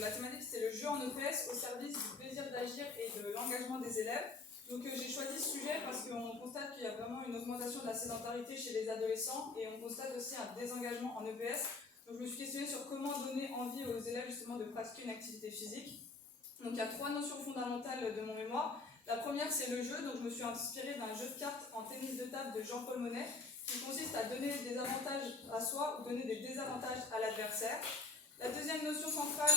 la thématique c'était le jeu en EPS au service du plaisir d'agir et de l'engagement des élèves. Donc j'ai choisi ce sujet parce qu'on constate qu'il y a vraiment une augmentation de la sédentarité chez les adolescents et on constate aussi un désengagement en EPS. Donc je me suis questionnée sur comment donner envie aux élèves justement de pratiquer une activité physique. Donc il y a 3 notions fondamentales de mon mémoire. La première c'est le jeu, donc je me suis inspirée d'un jeu de cartes en tennis de table de Jean-Paul Monnet qui consiste à donner des avantages à soi ou donner des désavantages à l'adversaire. La deuxième notion centrale,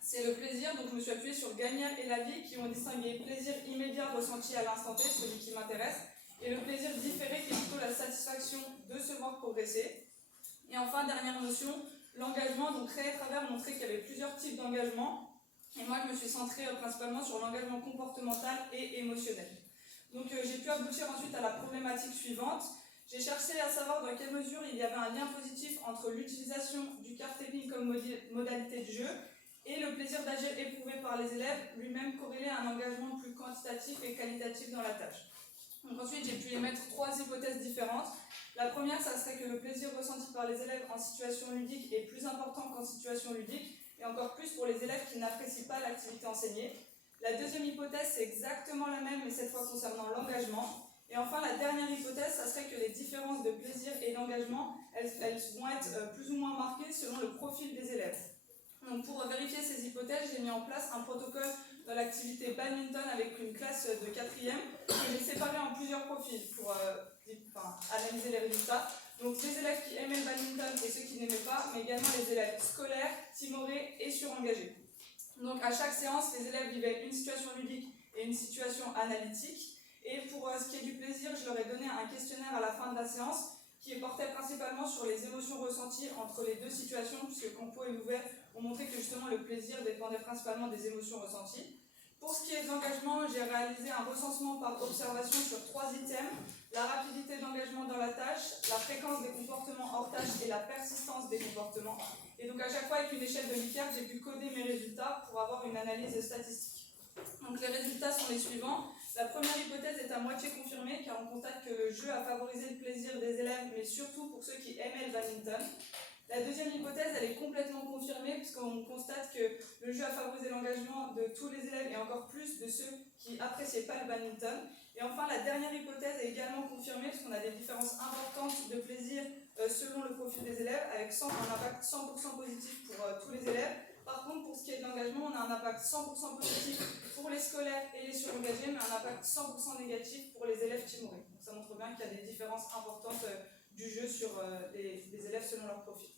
c'est le plaisir, donc je me suis appuyée sur Gagnère et Lavie qui ont distingué plaisir immédiat ressenti à l'instant T, celui qui m'intéresse, et le plaisir différé qui est plutôt la satisfaction de se voir progresser. Et enfin, dernière notion, l'engagement, donc créer à travers montrer qu'il y avait plusieurs types d'engagement, et moi je me suis centrée principalement sur l'engagement comportemental et émotionnel. Donc j'ai pu aboutir ensuite à la problématique suivante. J'ai cherché à savoir dans quelle mesure il y avait un lien positif entre l'utilisation du carte technique comme modalité de jeu et le plaisir d'agir éprouvé par les élèves, lui-même corrélé à un engagement plus quantitatif et qualitatif dans la tâche. Donc ensuite, j'ai pu émettre 3 hypothèses différentes. La première, ça serait que le plaisir ressenti par les élèves en situation ludique est plus important qu'en situation ludique, et encore plus pour les élèves qui n'apprécient pas l'activité enseignée. La deuxième hypothèse, c'est exactement la même, mais cette fois concernant l'engagement. Et enfin, la dernière hypothèse, ça serait que les différences de plaisir et d'engagement, elles vont être plus ou moins marquées selon le profil des élèves. Donc pour vérifier ces hypothèses, j'ai mis en place un protocole dans l'activité badminton avec une classe de 4e que j'ai séparé en plusieurs profils pour analyser les résultats. Donc les élèves qui aimaient le badminton et ceux qui n'aimaient pas, mais également les élèves scolaires, timorés et surengagés. Donc à chaque séance, les élèves vivaient une situation ludique et une situation analytique. Et pour ce qui est du plaisir, je leur ai donné un questionnaire à la fin de la séance qui portait principalement sur les émotions ressenties entre les deux situations, puisque Campo et Louvet ont montré que justement le plaisir dépendait principalement des émotions ressenties. Pour ce qui est de l'engagement, j'ai réalisé un recensement par observation sur 3 items: la rapidité d'engagement dans la tâche, la fréquence des comportements hors tâche et la persistance des comportements. Et donc à chaque fois avec une échelle de Likert, j'ai pu coder mes résultats pour avoir une analyse statistique. Donc les résultats sont les suivants. La première hypothèse est à moitié confirmée car on constate que le jeu a favorisé le plaisir des élèves, mais surtout pour ceux qui aimaient le badminton. La deuxième hypothèse, elle est complètement confirmée puisqu'on constate que le jeu a favorisé l'engagement de tous les élèves et encore plus de ceux qui n'appréciaient pas le badminton. Et enfin, la dernière hypothèse est également confirmée puisqu'on a des différences importantes de plaisir selon le profil des élèves avec un impact 100% positif pour tous les élèves. Par contre, pour ce qui est de l'engagement, on a un impact 100% positif pour les scolaires et les surengagés, mais un impact 100% négatif pour les élèves timorés. Donc ça montre bien qu'il y a des différences importantes du jeu sur les élèves selon leur profil.